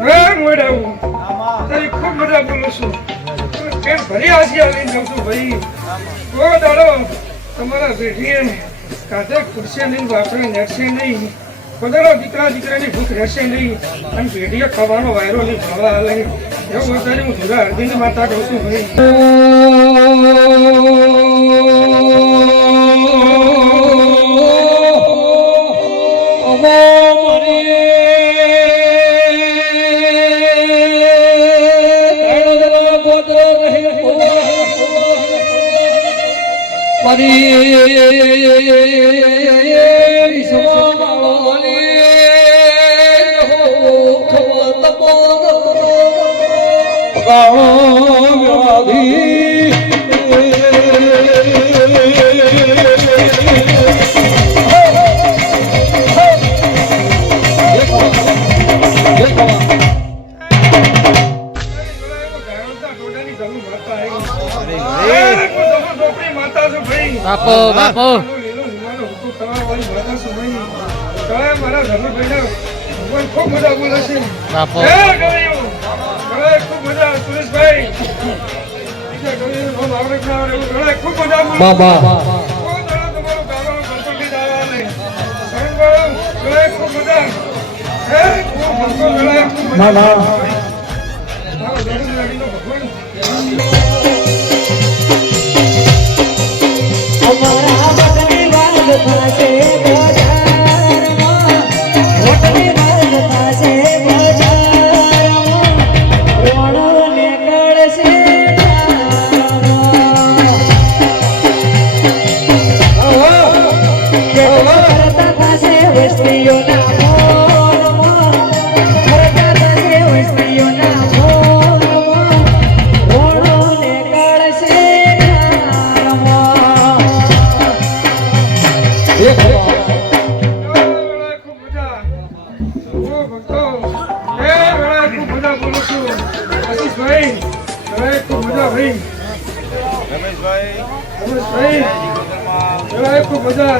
હા મોડાવું તારી ખૂબ મજા બોલું છું કેમ ભરી આશી આવીને જાઉં છું ભાઈ ઓ દાડો તમારા પેઢીએ કાંધે ખુરશી લઈને વાપરે નેટશે નહીં બધાનો દીકરાની ભૂખ રહેશે નહીં અને પેઢીએ ખાવાનો વાયરો નહીં ખાવા હાલે એવું વધારે હું ધુરા અરવિંદ માતા કહું છું ભાઈ બાપો બાપો મારા ઘરમાં બેઠા ભગવાન ખૂબ મજા બોલે છે બાપો ખૂબ મજા સુરેશભાઈ ખૂબ મજા બાબા રમેશભાઈ ખૂબ મજા